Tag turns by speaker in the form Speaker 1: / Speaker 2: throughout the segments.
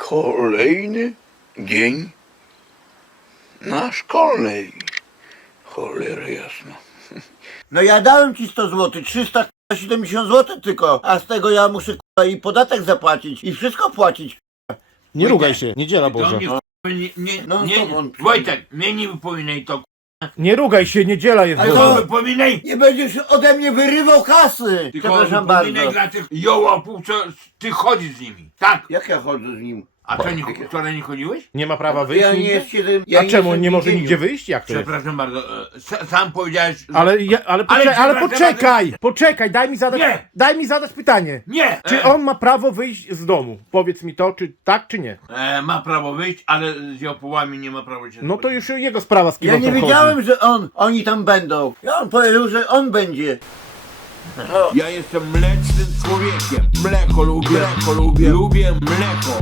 Speaker 1: Kolejny dzień na szkolnej. Cholera jasna.
Speaker 2: No ja dałem ci 100 zł, 370 zł tylko, a z tego ja muszę i podatek zapłacić i wszystko płacić.
Speaker 3: Nie rugaj się, niedziela
Speaker 4: To
Speaker 3: Boża.
Speaker 2: No,
Speaker 4: Wojtek, mnie nie wypominaj to.
Speaker 3: Nie rugaj się, niedziela jest
Speaker 2: Ale
Speaker 4: Tylko
Speaker 3: Boża.
Speaker 4: wypominaj.
Speaker 2: Nie będziesz ode mnie wyrywał kasy.
Speaker 4: Tylko
Speaker 2: Przepraszam
Speaker 4: wypominaj
Speaker 2: bardzo.
Speaker 4: dla tych jołopów, co ty chodzisz z nimi. Tak.
Speaker 2: Jak ja chodzę z nim?
Speaker 4: A co, wczoraj nie chodziłeś?
Speaker 3: Nie ma prawa wyjść
Speaker 2: Ja nie
Speaker 3: nigdzie?
Speaker 2: jestem.
Speaker 3: A czemu nie może nigdzie wyjść? Jak to jest?
Speaker 4: Przepraszam bardzo, sam powiedziałeś, że...
Speaker 3: Ale poczekaj, daj mi zadać pytanie.
Speaker 4: Nie!
Speaker 3: Czy on ma prawo wyjść z domu? Powiedz mi to, czy tak, czy nie?
Speaker 4: Ma prawo wyjść, ale z jopołami nie ma prawa się
Speaker 3: No to już jego sprawa, z kim
Speaker 2: Ja
Speaker 3: on
Speaker 2: nie
Speaker 3: tam chodzi.
Speaker 2: wiedziałem, że oni tam będą. Ja on powiedział, że on będzie.
Speaker 5: Ja jestem mlecznym człowiekiem. Mleko lubię, lubię mleko.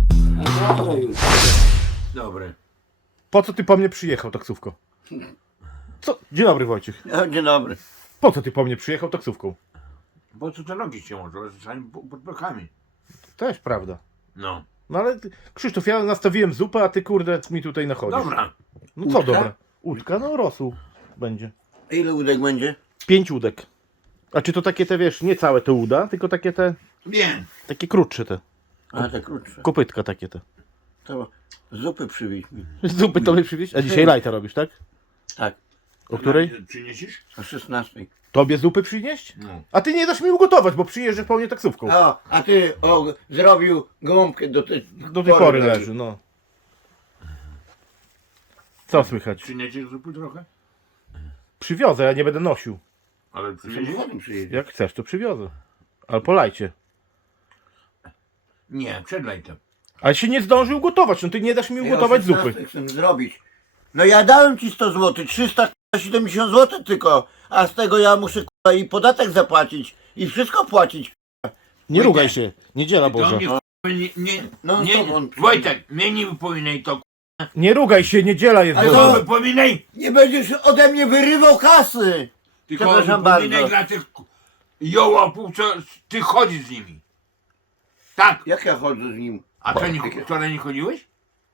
Speaker 4: Dobry.
Speaker 3: Po co ty po mnie przyjechał, taksówko? Co? Dzień dobry, Wojciech.
Speaker 2: No, dzień dobry.
Speaker 3: Po co ty po mnie przyjechał taksówką?
Speaker 4: Bo co te nogi się może, zostanie pod blokami.
Speaker 3: Też prawda.
Speaker 4: No.
Speaker 3: No ale Krzysztof, ja nastawiłem zupę, a ty kurde mi tutaj nachodzisz.
Speaker 4: Dobra.
Speaker 3: No co
Speaker 2: Łódka?
Speaker 3: dobra? Łódka, no rosół będzie.
Speaker 2: Ile łódek będzie?
Speaker 3: 5 łódek. A czy to takie te, wiesz, nie całe te łuda, tylko takie te,
Speaker 4: Wiem.
Speaker 3: takie krótsze te.
Speaker 2: A te krótsze.
Speaker 3: Kopytka takie te.
Speaker 2: To zupy przywieź mi.
Speaker 3: Zupy to mi przywieźć? A dzisiaj lajta robisz, tak?
Speaker 2: Tak,
Speaker 3: O której?
Speaker 4: Przyniesiesz?
Speaker 2: o 16.
Speaker 3: Tobie zupy przynieść?
Speaker 4: No.
Speaker 3: A ty nie dasz mi ugotować, bo przyjeżdżasz po mnie taksówką.
Speaker 2: O, a ty zrobił gołąbkę
Speaker 3: Do tej pory leży, no. Co słychać?
Speaker 4: Przyniesiesz zupy trochę?
Speaker 3: Przywiozę, ja nie będę nosił.
Speaker 4: Ale przyniesie?
Speaker 2: Samochodem przyjedzie.
Speaker 3: Jak chcesz, to przywiozę. Ale polajcie.
Speaker 4: Nie, przedlej to.
Speaker 3: Ale się nie zdążył gotować, no ty nie dasz mi ugotować
Speaker 2: Ja o
Speaker 3: zupy.
Speaker 2: 16 chcę zrobić. No ja dałem ci 100 zł, 370 zł tylko, a z tego ja muszę i podatek zapłacić i wszystko płacić.
Speaker 3: Nie rugaj się, niedziela
Speaker 4: To
Speaker 3: Boża.
Speaker 2: No,
Speaker 4: Wojtek, mnie nie wypominaj to.
Speaker 3: Nie rugaj się, niedziela jest
Speaker 2: Ale
Speaker 4: Tylko
Speaker 3: Boża.
Speaker 4: wypominaj.
Speaker 2: Nie będziesz ode mnie wyrywał kasy.
Speaker 4: Tylko
Speaker 2: Przepraszam
Speaker 4: wypominaj
Speaker 2: bardzo.
Speaker 4: dla tych jołopów, co ty chodzisz z nimi. Tak.
Speaker 2: Jak ja chodzę z nim?
Speaker 4: A co, wczoraj nie chodziłeś?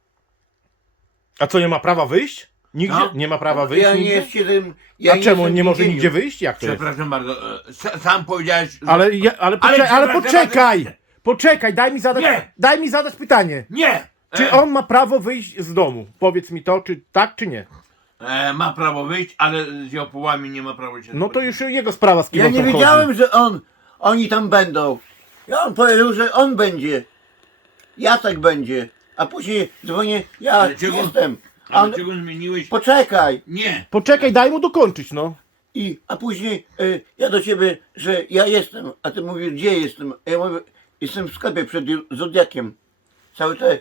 Speaker 3: A co, nie ma prawa wyjść? Nigdzie?
Speaker 4: No.
Speaker 3: Nie ma prawa wyjść
Speaker 2: Ja nie
Speaker 3: nigdzie?
Speaker 2: jestem.
Speaker 3: A czemu on nie może nigdzie wyjść? Jak to jest?
Speaker 4: Przepraszam bardzo, sam powiedziałeś, że...
Speaker 3: Ale poczekaj, daj mi zadać pytanie.
Speaker 4: Nie!
Speaker 3: Czy on ma prawo wyjść z domu? Powiedz mi to, czy tak, czy nie?
Speaker 4: Ma prawo wyjść, ale z jopołami nie ma prawa się
Speaker 3: No to już jego sprawa, z kim
Speaker 2: Ja
Speaker 3: on
Speaker 2: nie
Speaker 3: tam chodzi.
Speaker 2: wiedziałem, że oni tam będą. Ja on powiedział, że on będzie. Jacek będzie. A później dzwonię, ja
Speaker 4: Dlaczego?
Speaker 2: jestem. A
Speaker 4: Ale
Speaker 2: on,
Speaker 4: czego zmieniłeś?
Speaker 2: poczekaj.
Speaker 4: Nie!
Speaker 3: Poczekaj, daj mu dokończyć, no.
Speaker 2: A później ja do ciebie, że ja jestem, a ty mówisz, gdzie jestem? A ja mówię, jestem w sklepie przed Zodiakiem. Cały te.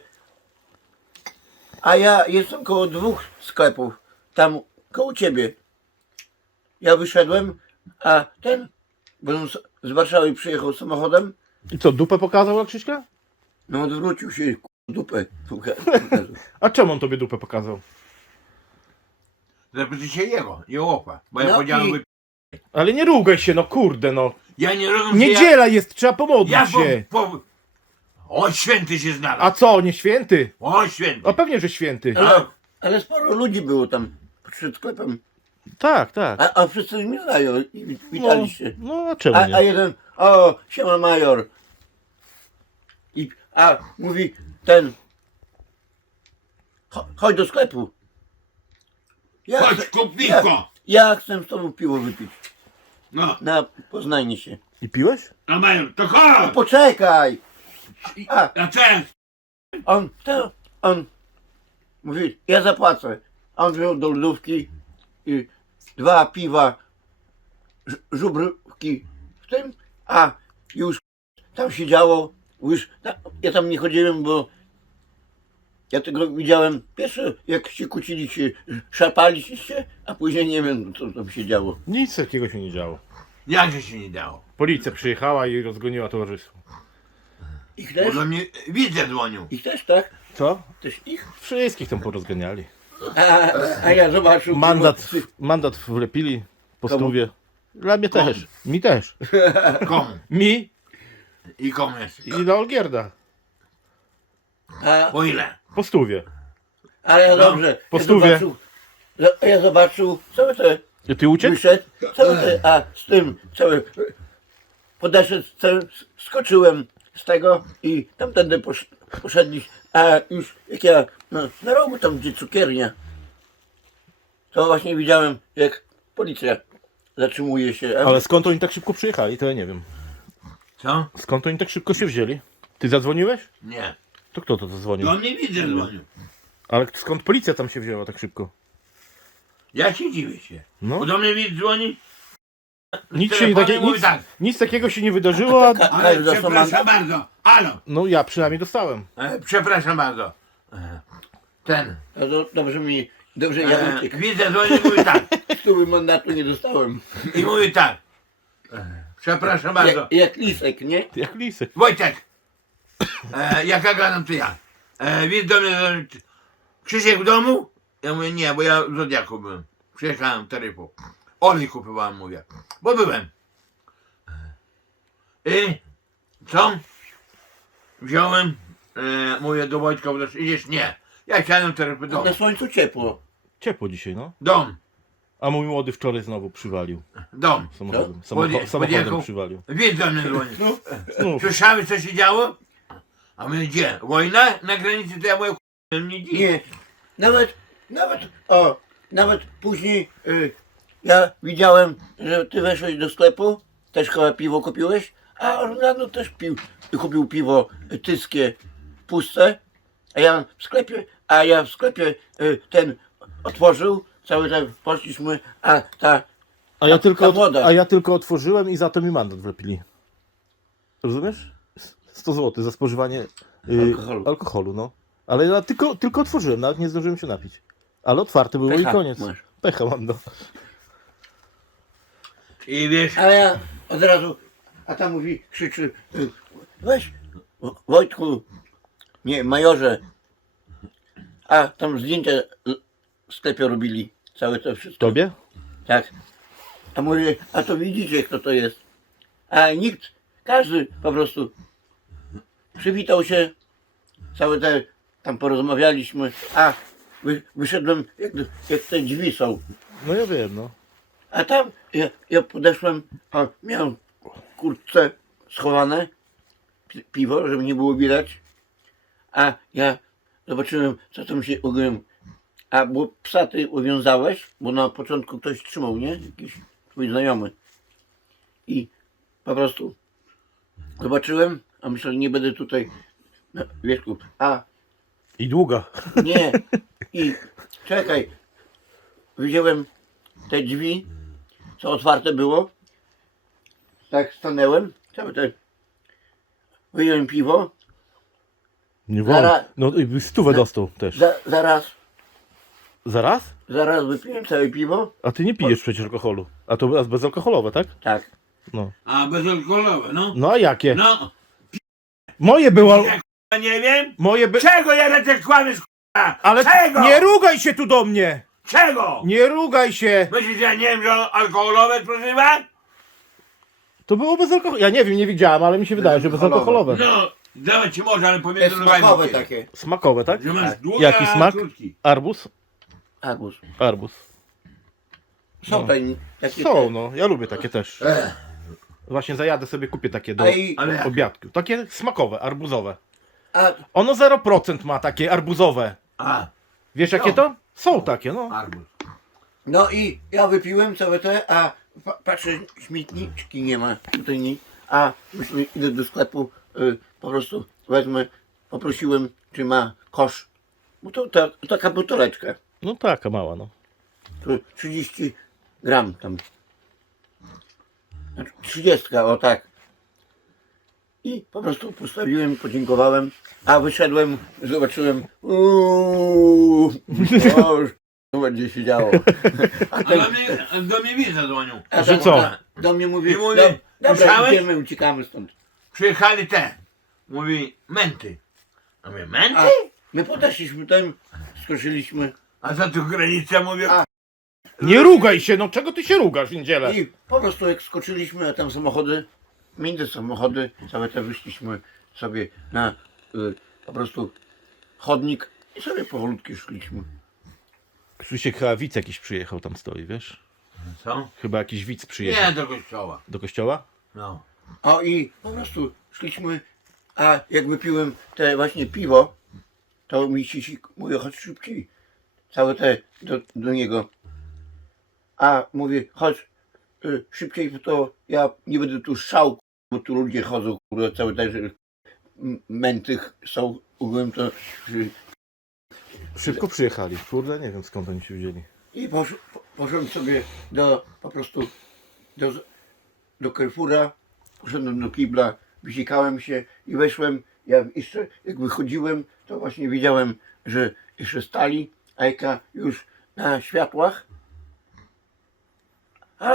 Speaker 2: A ja jestem koło 2 sklepów, tam koło ciebie. Ja wyszedłem, a ten, bo on z Warszawy przyjechał samochodem,
Speaker 3: I co, dupę pokazał na Krzyśka?
Speaker 2: no odwrócił się, dupę pokazał.
Speaker 3: A czemu on tobie dupę pokazał?
Speaker 4: Zapytaj się jego, jołopa. Bo ja
Speaker 2: No
Speaker 4: powiedziałem,
Speaker 2: i-
Speaker 4: wy-
Speaker 3: Ale nie rugaj się, no kurde, no.
Speaker 4: ja nie rozumiem,
Speaker 3: Niedziela jest, trzeba pomodlić
Speaker 4: Ja
Speaker 3: się.
Speaker 4: O, święty się znalazł.
Speaker 3: A co, nie święty?
Speaker 4: O, święty.
Speaker 3: A pewnie, że święty.
Speaker 2: Ale sporo ludzi było tam przed sklepem,
Speaker 3: Tak, tak.
Speaker 2: a wszyscy mnie znają i witali się.
Speaker 3: No, a czemu
Speaker 2: A
Speaker 3: nie?
Speaker 2: jeden, siema major. A mówi ten, chodź do sklepu. Ja
Speaker 4: Chodź,
Speaker 2: chcę-
Speaker 4: kup piwko.
Speaker 2: Ja chcę z tobą piwo wypić.
Speaker 4: No,
Speaker 2: Na poznanie się.
Speaker 3: I piłeś?
Speaker 4: a major, to chodź.
Speaker 2: Poczekaj!
Speaker 4: A co ja?
Speaker 2: On mówi, ja zapłacę. A on wziął do lodówki i 2 piwa, żubrówki w tym, a już tam siedziało, już, ja tam nie chodziłem, bo ja tego widziałem pierwszy, jak się kłóciliście, szarpaliście się, a później nie wiem, co tam się działo.
Speaker 3: Nic takiego się nie działo.
Speaker 4: Jakże się nie dało?
Speaker 3: Policja przyjechała i rozgoniła towarzystwo.
Speaker 2: Ich
Speaker 4: Bo
Speaker 2: też?
Speaker 4: do mnie widzę dzwonił.
Speaker 2: Ich też, tak?
Speaker 3: Co?
Speaker 2: Też ich?
Speaker 3: Wszystkich tam porozganiali.
Speaker 2: A ja zobaczył...
Speaker 3: Mandat wlepili po
Speaker 2: Komu?
Speaker 3: stówie. Dla mnie też. Mi też.
Speaker 4: Komu?
Speaker 3: Mi
Speaker 4: I komu jest?
Speaker 3: i dla Olgierda.
Speaker 2: A,
Speaker 4: Po ile?
Speaker 3: Po 100.
Speaker 2: ale ja
Speaker 4: No,
Speaker 2: dobrze.
Speaker 3: po
Speaker 2: ja
Speaker 3: stówie.
Speaker 2: Ja zobaczył całe te
Speaker 3: I ty uciekł?
Speaker 2: wyszedł, całe te, a z tym cały podeszedł, skoczyłem z tego i tamtędy poszedliśmy, a już jak ja na rogu tam gdzie cukiernia, to właśnie widziałem jak policja zatrzymuje się.
Speaker 3: Ale skąd oni tak szybko przyjechali, to ja nie wiem.
Speaker 4: Co?
Speaker 3: Skąd oni tak szybko się wzięli? Ty zadzwoniłeś?
Speaker 4: Nie.
Speaker 3: To kto to zadzwonił?
Speaker 4: Do mnie widzę dzwonił.
Speaker 3: Ale skąd policja tam się wzięła tak szybko?
Speaker 4: Ja się dziwię się.
Speaker 3: No.
Speaker 4: Bo do mnie widz dzwoni.
Speaker 3: Nic, się,
Speaker 4: telefonem
Speaker 3: takie,
Speaker 4: mówi
Speaker 3: nic,
Speaker 4: tak.
Speaker 3: nic takiego się nie wydarzyło, a...
Speaker 4: Ale
Speaker 2: Każda
Speaker 4: przepraszam bardzo. Alo.
Speaker 3: No ja przynajmniej dostałem.
Speaker 4: Przepraszam bardzo. Ten.
Speaker 2: No to dobrze ja uciekł.
Speaker 4: Widzę dzwoni i mówi tak.
Speaker 2: Stówy mandatu nie dostałem.
Speaker 4: I mówi tak. Przepraszam bardzo.
Speaker 2: Jak lisek, nie?
Speaker 3: Jak lisy.
Speaker 4: Wojtek. Jak ja gadam, to ja. Widz do mnie, Krzysiek w domu? Ja mówię, nie, bo ja w Zodiaku byłem. Przyjechałem taryfą. Olej kupowałem, mówię. Bo byłem. I co? Wziąłem, mówię do Wojtka, bo idziesz? Nie. Ja siadłem taryfy dom.
Speaker 2: Na słońcu ciepło.
Speaker 3: Ciepło dzisiaj, no.
Speaker 4: Dom.
Speaker 3: A mój młody wczoraj znowu przywalił.
Speaker 4: Dom.
Speaker 3: Samochodem,
Speaker 4: Podjechał.
Speaker 3: samochodem przywalił.
Speaker 4: Widz do mnie dzwoni.
Speaker 3: Znów.
Speaker 4: Słyszałeś, co się działo? A my gdzie? Wojna na granicy, to ja mówię, nie dziś.
Speaker 2: Nie. Nawet później ja widziałem, że ty weszłeś do sklepu, też chyba piwo kupiłeś, a Orlando też kupił piwo tyskie puste, a ja w sklepie ten otworzył, cały ten poszliśmy, a ta ta woda.
Speaker 3: A ja tylko otworzyłem i za to mi mandat wlepili. Rozumiesz? 100 zł za spożywanie alkoholu, no. Ale ja tylko otworzyłem, nawet nie zdążyłem się napić. Ale otwarte było
Speaker 2: Pecha
Speaker 3: i koniec.
Speaker 2: masz.
Speaker 3: Pecha mam, no.
Speaker 4: I wiesz,
Speaker 2: Ale ja od razu, a tam mówi, krzyczy, weź Wojtku, nie, majorze, a tam zdjęcia w sklepie robili, całe to wszystko.
Speaker 3: Tobie?
Speaker 2: Tak. A mówię, a to widzicie kto to jest. A nikt, każdy po prostu przywitał się, całe te, tam porozmawialiśmy, a wyszedłem jak te drzwi są.
Speaker 3: No ja wiem, no.
Speaker 2: A tam ja podeszłem, a miałem w kurtce schowane piwo, żeby nie było widać. A ja zobaczyłem, co tam się ogółem. A bo psa ty uwiązałeś, bo na początku ktoś trzymał, nie? Jakiś twój znajomy. I po prostu zobaczyłem, a myślę, nie będę tutaj na wierzchu. A
Speaker 3: I długa.
Speaker 2: nie. I czekaj. Widziałem te drzwi, co otwarte było. Tak stanęłem. Cały ten. Wyjąłem piwo.
Speaker 3: Nie wolno.
Speaker 2: Zaraz-
Speaker 3: No i 100 dostał też.
Speaker 2: Zaraz
Speaker 3: Zaraz?
Speaker 2: wypiłem całe piwo.
Speaker 3: A ty nie pijesz przecież alkoholu. A to bezalkoholowe, tak?
Speaker 2: Tak.
Speaker 3: No.
Speaker 4: a bezalkoholowe, no.
Speaker 3: No a jakie?
Speaker 4: No,
Speaker 3: Moje było...
Speaker 4: ja nie wiem.
Speaker 3: Moje by...
Speaker 4: Czego ja lecę kłamiesz, k***a?
Speaker 3: Ale
Speaker 4: Czego?
Speaker 3: nie rugaj się tu do mnie!
Speaker 4: Czego?
Speaker 3: Nie rugaj się!
Speaker 4: Myślisz, że ja nie wiem, że alkoholowe spożywa?
Speaker 3: To było bezalkoholowe. Ja nie wiem, nie widziałem, ale mi się wydaje, że bezalkoholowe.
Speaker 4: No, dawać ci może, ale
Speaker 2: Te
Speaker 4: pomiędzy
Speaker 2: smakowe
Speaker 4: nogami.
Speaker 2: takie.
Speaker 3: Smakowe, tak?
Speaker 4: Że masz długie,
Speaker 3: Jaki
Speaker 4: a
Speaker 3: smak?
Speaker 4: krótki.
Speaker 3: Arbuz?
Speaker 2: Arbuz.
Speaker 3: Arbuz.
Speaker 2: Są takie. takie
Speaker 3: Są, no. Ja lubię takie też. Właśnie zajadę sobie, kupię takie do
Speaker 4: Ale jak?
Speaker 3: obiadku. Takie smakowe, arbuzowe.
Speaker 2: A
Speaker 3: Ono 0% ma takie arbuzowe.
Speaker 4: A,
Speaker 3: Wiesz jakie to? Są takie, no.
Speaker 4: arbuz.
Speaker 2: no i ja wypiłem całe te, a patrzę, śmietniczki nie ma tutaj nic. A myślę, idę do sklepu, po prostu wezmę, poprosiłem, czy ma kosz. Bo to taka buteleczka.
Speaker 3: No taka mała, no.
Speaker 2: To 30 gram tam. Znaczy 30, o tak. I po prostu postawiłem, podziękowałem, a wyszedłem, zobaczyłem, to będzie się działo.
Speaker 4: A do mnie widz zadzwonił.
Speaker 2: A
Speaker 3: Że
Speaker 2: tam
Speaker 3: co?
Speaker 2: Do mnie mówi,
Speaker 4: I mówi,
Speaker 2: dobra,
Speaker 4: słyszałeś?
Speaker 2: idziemy, uciekamy stąd.
Speaker 4: Przyjechali te. Mówi, menty. A mówię, menty?
Speaker 2: A my podeszliśmy tam, skoczyliśmy
Speaker 4: A za tu granicę mówię,
Speaker 2: A.
Speaker 3: Nie rugaj się, no czego ty się rugasz w niedzielę?
Speaker 2: i po prostu jak skoczyliśmy, a tam samochody, między samochody, całe te wyszliśmy sobie na po prostu chodnik i sobie powolutku szliśmy.
Speaker 3: Krzysiek chyba widz jakiś przyjechał, tam stoi, wiesz?
Speaker 4: Co?
Speaker 3: Chyba jakiś widz przyjechał.
Speaker 4: Nie, do kościoła.
Speaker 3: Do kościoła?
Speaker 4: No.
Speaker 2: O i po prostu szliśmy, a jak wypiłem te właśnie piwo, to mi Cisik mówi, chodź szybciej. Całe te do niego. A mówię, chodź szybciej, bo to ja nie będę tu szał, bo tu ludzie chodzą, kurde, całe te że mętych są, ogółem to.
Speaker 3: Szybko przyjechali. Kurde, nie wiem skąd oni się wzięli.
Speaker 2: I poszedłem sobie po prostu do Carrefoura, poszedłem do kibla, wysikałem się i weszłem. Ja jeszcze jak wychodziłem, to właśnie widziałem, że jeszcze stali, Ajka już na światłach. A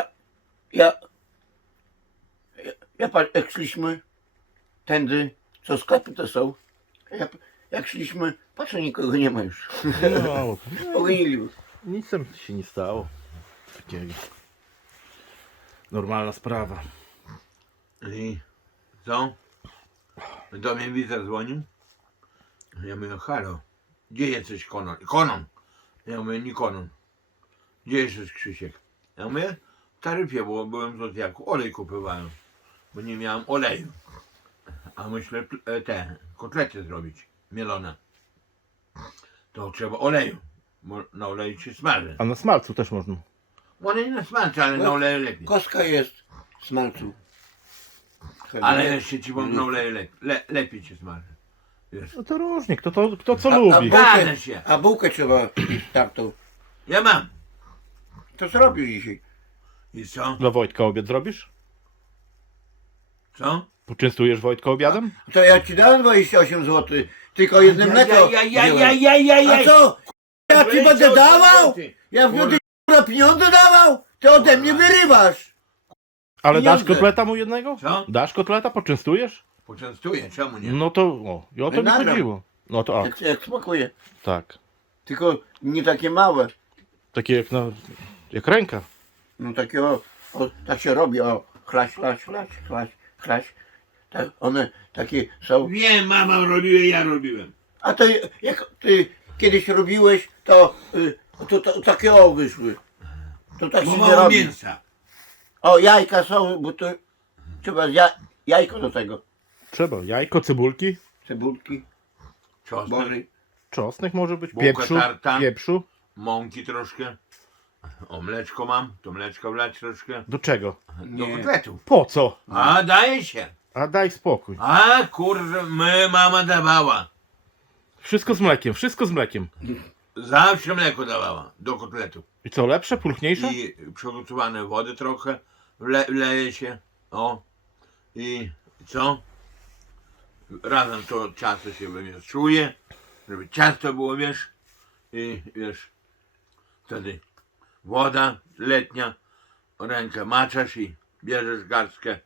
Speaker 2: jak szliśmy tędy, co sklepy to są, jak szliśmy, patrzę, nikogo nie ma już.
Speaker 3: No,
Speaker 2: Pogonili.
Speaker 3: nic tam się nie stało. Takiego. Normalna sprawa.
Speaker 4: I co? Do mnie widz dzwonił. Ja mówię, halo, gdzie jesteś Konon? Konon! Ja mówię, nie Konon. Gdzie jesteś Krzysiek? Ja mówię, w taryfie, bo byłem w Zodiaku, olej kupowałem, bo nie miałem oleju. A myślę, te kotlety zrobić, mielone. To trzeba oleju, bo na oleju się smaży.
Speaker 3: A na smalcu też można.
Speaker 4: One nie na smalcu, ale na oleju lepiej.
Speaker 2: Kostka jest w smalcu.
Speaker 4: Ale jeszcze ci powiem, na oleju lepiej się smaży. Wiesz.
Speaker 3: No to różnie, kto co
Speaker 2: A
Speaker 3: lubi.
Speaker 4: Zgadza się.
Speaker 2: A bułkę trzeba tartą.
Speaker 4: Ja mam.
Speaker 2: To co robisz dzisiaj?
Speaker 4: I co?
Speaker 3: Dla Wojtka obiad zrobisz?
Speaker 4: Co?
Speaker 3: Poczęstujesz Wojtka obiadem?
Speaker 2: To ja ci dałem 28 zł, tylko jednym mleko. A co? Ja ci będę dawał? Ja będę na pieniądze dawał? Ty ode mnie wyrywasz.
Speaker 3: Ale dasz
Speaker 2: Pieniądze.
Speaker 3: kotleta mu jednego?
Speaker 4: Co?
Speaker 3: Dasz kotleta? Poczęstujesz?
Speaker 4: Poczęstuję, czemu nie?
Speaker 3: No to, o, i o to mi
Speaker 2: Nagram.
Speaker 3: chodziło. No to, a,
Speaker 2: Jak smakuje.
Speaker 3: tak.
Speaker 2: Tylko nie takie małe.
Speaker 3: Takie jak jak ręka.
Speaker 2: No takie tak się robi, chlaś. Tak, one takie są.
Speaker 4: Wiem, mama robiła, ja robiłem.
Speaker 2: A to jak ty kiedyś robiłeś, to takie wyszły. To tak
Speaker 4: Bo
Speaker 2: się nie
Speaker 4: mało
Speaker 2: robi.
Speaker 4: mięsa.
Speaker 2: O, jajka są, bo to trzeba jajko do tego.
Speaker 3: Trzeba. Jajko, cebulki,
Speaker 2: Cebulki,
Speaker 4: Czosnek,
Speaker 2: boży.
Speaker 3: czosnek może być,
Speaker 4: Bułka
Speaker 3: pieprzu,
Speaker 4: tarta.
Speaker 3: pieprzu.
Speaker 4: mąki troszkę. O, mleczko mam, to mleczko wlać troszkę.
Speaker 3: Do czego?
Speaker 4: Do
Speaker 2: Nie.
Speaker 4: kotletów.
Speaker 3: Po co?
Speaker 4: A, daje się.
Speaker 3: A daj spokój.
Speaker 4: A, kurde, mama dawała.
Speaker 3: Wszystko z mlekiem, wszystko z mlekiem.
Speaker 4: Zawsze mleko dawała do kotletów.
Speaker 3: I co, lepsze, pulchniejsze?
Speaker 4: I przygotowane wody trochę wleje się. O. I co? Razem to ciasto się wymieszuje, żeby ciasto było, wiesz. I wiesz, wtedy woda letnia, rękę maczasz i bierzesz garstkę.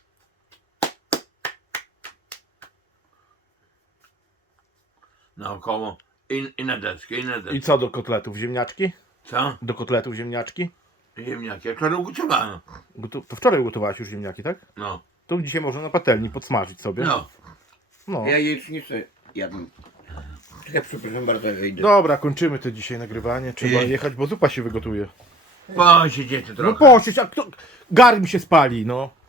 Speaker 4: Naokoło i na deskę, i na deskę.
Speaker 3: I co do kotletów? Ziemniaczki?
Speaker 4: Co?
Speaker 3: Do kotletów ziemniaczki?
Speaker 4: Ziemniaki, jak to ugotowano.
Speaker 3: To wczoraj ugotowałaś już ziemniaki, tak?
Speaker 4: No,
Speaker 3: To dzisiaj można na patelni podsmażyć sobie.
Speaker 4: no.
Speaker 3: No.
Speaker 2: Ja jajecznicę jadłem. Ja przepraszam bardzo, ja idę.
Speaker 3: Dobra, kończymy to dzisiaj nagrywanie. Trzeba jechać, bo zupa się wygotuje.
Speaker 4: Posiedziecie
Speaker 3: No
Speaker 4: trochę.
Speaker 3: posiedź, a kto... Gar mi się spali, no.